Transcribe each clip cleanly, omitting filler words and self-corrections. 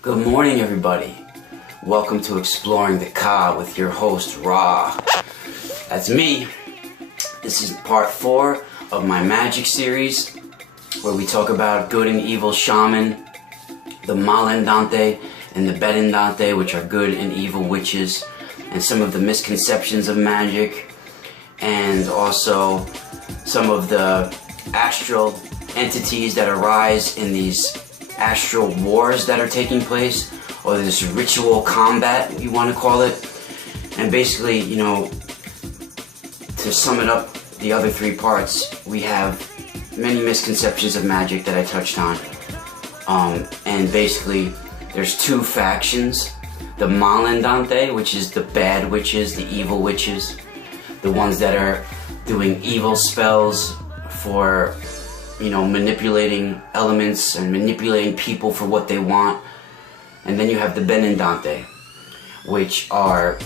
Good morning, everybody. Welcome to Exploring the Ka with your host, Ra. That's me. This is part 4 of my magic series, where we talk about good and evil shaman, the malandanti and the benandanti, which are good and evil witches, and some of the misconceptions of magic, and also some of the astral entities that arise in these astral wars that are taking place, or this ritual combat, you want to call it. And basically, to sum it up, the other 3 parts, we have many misconceptions of magic that I touched on. And basically, there's 2 factions. The malandanti, which is the bad witches, the evil witches, the ones that are doing evil spells for manipulating elements and manipulating people for what they want. And then you have the benandanti, which are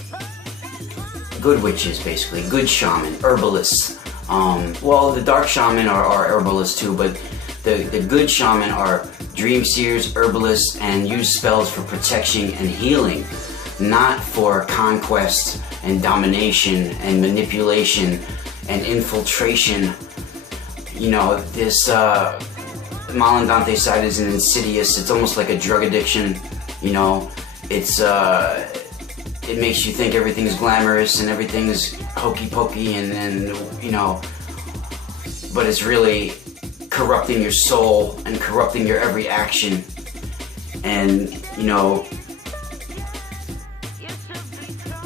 good witches, basically, good shaman, herbalists. Well, the dark shaman are herbalists too, but the good shaman are dream seers, herbalists, and use spells for protection and healing, not for conquest and domination and manipulation and infiltration. This malandanti side is an insidious. It's almost like a drug addiction. It makes you think everything's glamorous and everything's hokey pokey, and but it's really corrupting your soul and corrupting your every action. And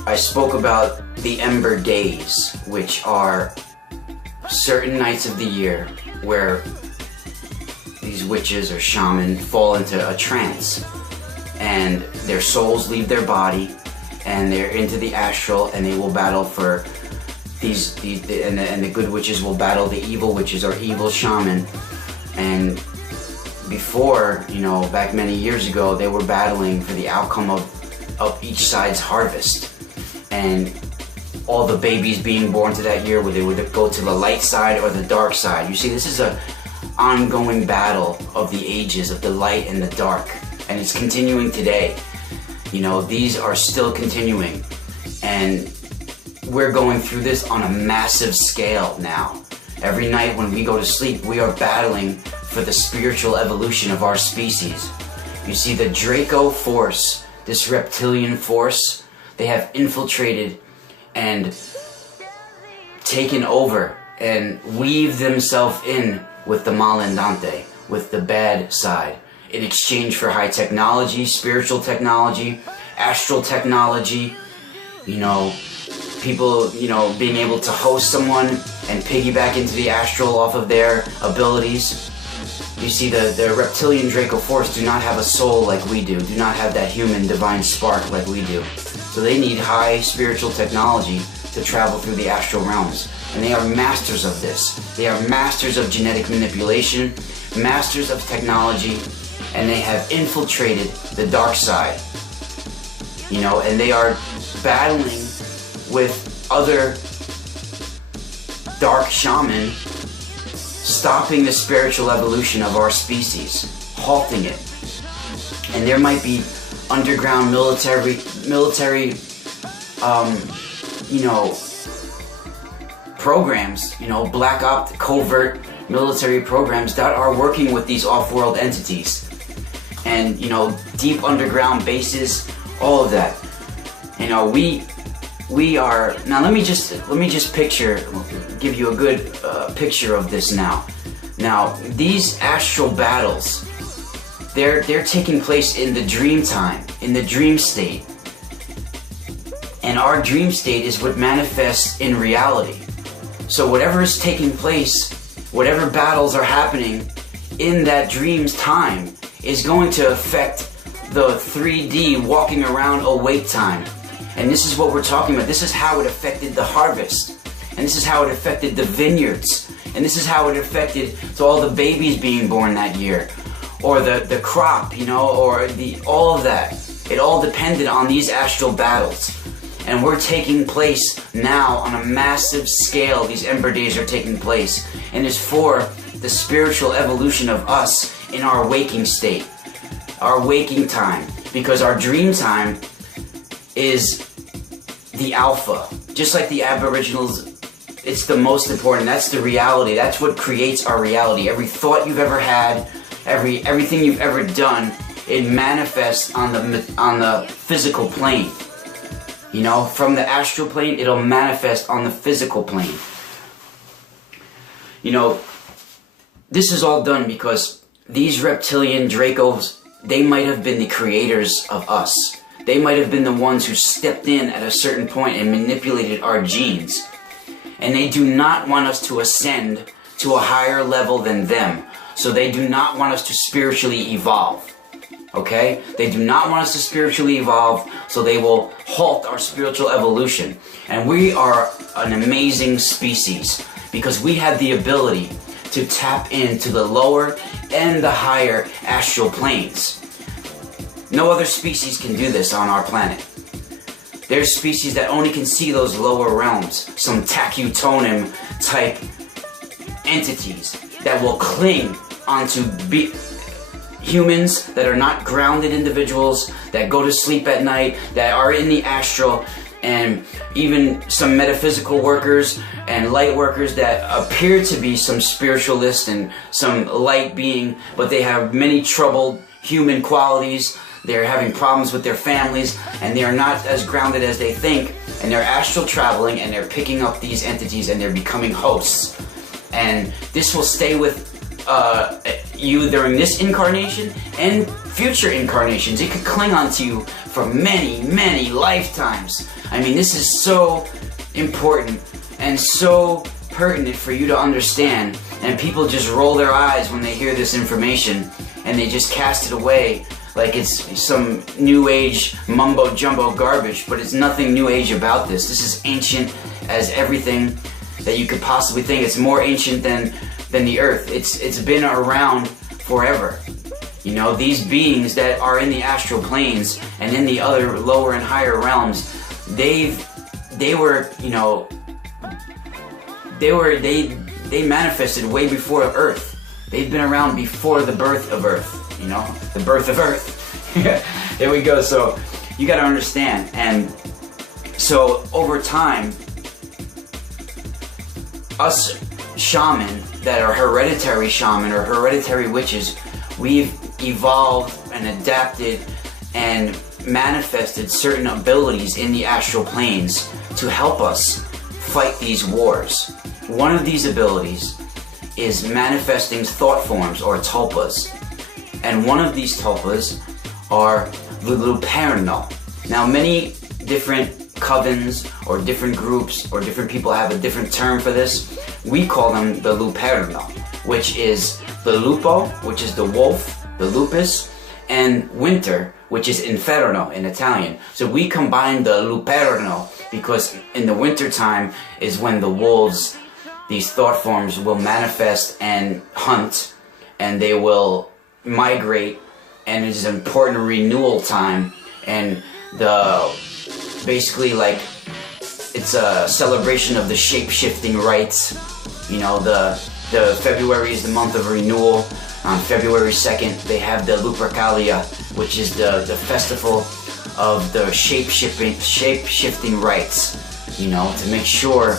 I spoke about the ember days, which are certain nights of the year where these witches or shaman fall into a trance, and their souls leave their body and they're into the astral, and they will battle for and the good witches will battle the evil witches or evil shaman. And before, back many years ago, they were battling for the outcome of each side's harvest, and all the babies being born to that year, where they would go to the light side or the dark side. You see, this is a ongoing battle of the ages, of the light and the dark, and it's continuing today. These are still continuing, and we're going through this on a massive scale now. Every night when we go to sleep, we are battling for the spiritual evolution of our species. You see, the Draco force, this reptilian force, they have infiltrated and taken over and weave themselves in with the malandanti, with the bad side, in exchange for high technology, spiritual technology, astral technology, people, being able to host someone and piggyback into the astral off of their abilities. You see, the reptilian Draco force do not have a soul like we do not have that human divine spark like we do. So they need high spiritual technology to travel through the astral realms. And they are masters of this. They are masters of genetic manipulation, masters of technology, and they have infiltrated the dark side. And they are battling with other dark shaman, stopping the spiritual evolution of our species, halting it. And there might be underground military programs, black ops, covert military programs that are working with these off-world entities, and deep underground bases, all of that. We are now. Let me just give you a good picture of this now. Now, these astral battles, they're taking place in the dream time, in the dream state. And our dream state is what manifests in reality. So whatever is taking place, whatever battles are happening in that dream's time, is going to affect the 3D walking around awake time. And this is what we're talking about. This is how it affected the harvest. And this is how it affected the vineyards. And this is how it affected all the babies being born that year. Or the crop, or all of that. It all depended on these astral battles. And we're taking place now on a massive scale. These ember days are taking place. And it's for the spiritual evolution of us in our waking state. our waking time, because our dream time is the alpha. Just like the Aboriginals, it's the most important. That's the reality. That's what creates our reality. Every thought you've ever had, everything you've ever done, it manifests on the physical plane. You know, from the astral plane, it'll manifest on the physical plane. You know, this is all done because these reptilian Dracos, they might have been the creators of us. They might have been the ones who stepped in at a certain point and manipulated our genes. And they do not want us to ascend to a higher level than them. So they do not want us to spiritually evolve. Okay? They do not want us to spiritually evolve, so they will halt our spiritual evolution. And we are an amazing species because we have the ability to tap into the lower and the higher astral planes. No other species can do this on our planet. There's species that only can see those lower realms, some tachytonym type entities that will cling onto humans that are not grounded individuals, that go to sleep at night, that are in the astral, and even some metaphysical workers and light workers that appear to be some spiritualist and some light being, but they have many troubled human qualities. They're having problems with their families, and they are not as grounded as they think, and they're astral traveling, and they're picking up these entities, and they're becoming hosts. And this will stay with you during this incarnation and future incarnations. It could cling onto you for many, many lifetimes. I mean, this is so important and so pertinent for you to understand, and people just roll their eyes when they hear this information, and they just cast it away like it's some new age mumbo jumbo garbage. But it's nothing new age about this. This is ancient as everything that you could possibly think. It's more ancient than the earth. It's been around forever. You know, these beings that are in the astral planes and in the other lower and higher realms, they manifested way before Earth. They've been around before the birth of Earth. You know, the birth of Earth. There we go. So you got to understand. And so over time, us shaman that are hereditary shaman or hereditary witches, we've evolved and adapted and manifested certain abilities in the astral planes to help us fight these wars. One of these abilities is manifesting thought forms or tulpas. And one of these tulpas are the luperno. Now, many different covens or different groups or different people have a different term for this. We call them the luperno, which is the lupo, which is the wolf, the lupus, and winter, which is inferno in Italian. So we combine the luperno because in the winter time is when the wolves, these thought forms, will manifest and hunt, and they will migrate, and it's an important renewal time. And basically, like, it's a celebration of the shape-shifting rites. You know, the February is the month of renewal. On February 2nd, they have the Lupercalia, which is the festival of the shape-shifting rites, you know, to make sure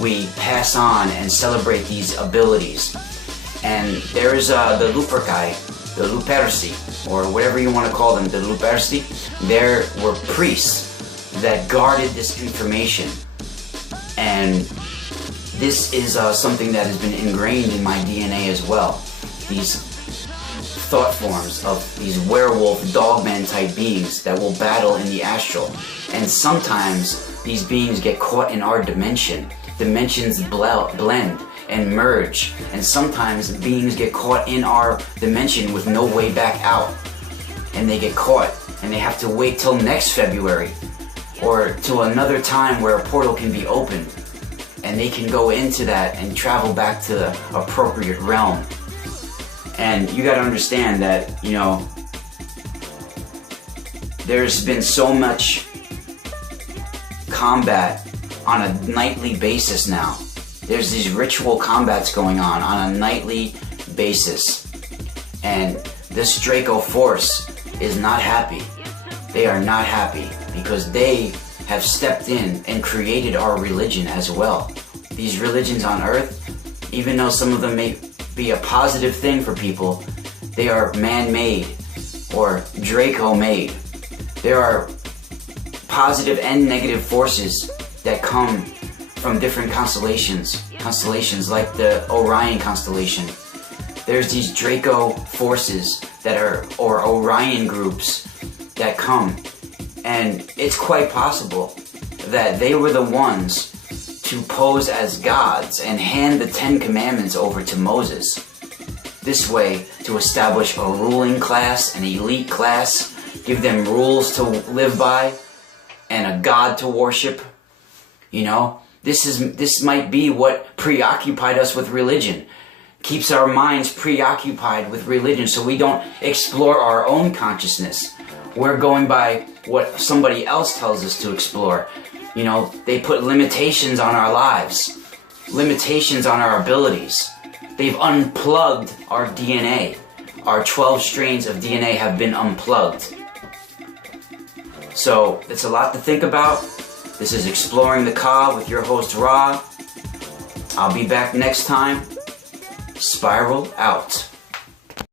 we pass on and celebrate these abilities. And there's the Luperci, the Luperci, or whatever you want to call them, the Luperci. There were priests that guarded this information. And this is something that has been ingrained in my DNA as well. These thought forms of these werewolf, dogman type beings that will battle in the astral. And sometimes these beings get caught in our dimension. Dimensions blend and merge. And sometimes beings get caught in our dimension with no way back out. And they get caught and they have to wait till next February or till another time where a portal can be opened. And they can go into that and travel back to the appropriate realm. And you got to understand that, you know, there's been so much combat on a nightly basis now. There's these ritual combats going on a nightly basis. And this Draco force is not happy. They are not happy because they have stepped in and created our religion as well. These religions on earth, even though some of them may be a positive thing for people, they are man-made or Draco-made. There are positive and negative forces that come from different constellations like the Orion constellation. There's these Draco forces that are, or Orion groups that come, and it's quite possible that they were the ones to pose as gods and hand the 10 Commandments over to Moses. This way, to establish a ruling class, an elite class, give them rules to live by, and a god to worship. You know, this might be what preoccupied us with religion. Keeps our minds preoccupied with religion so we don't explore our own consciousness. We're going by what somebody else tells us to explore. You know, they put limitations on our lives, limitations on our abilities. They've unplugged our DNA. Our 12 strains of DNA have been unplugged. So, it's a lot to think about. This is Exploring the Ka with your host, Ra. I'll be back next time. Spiral out.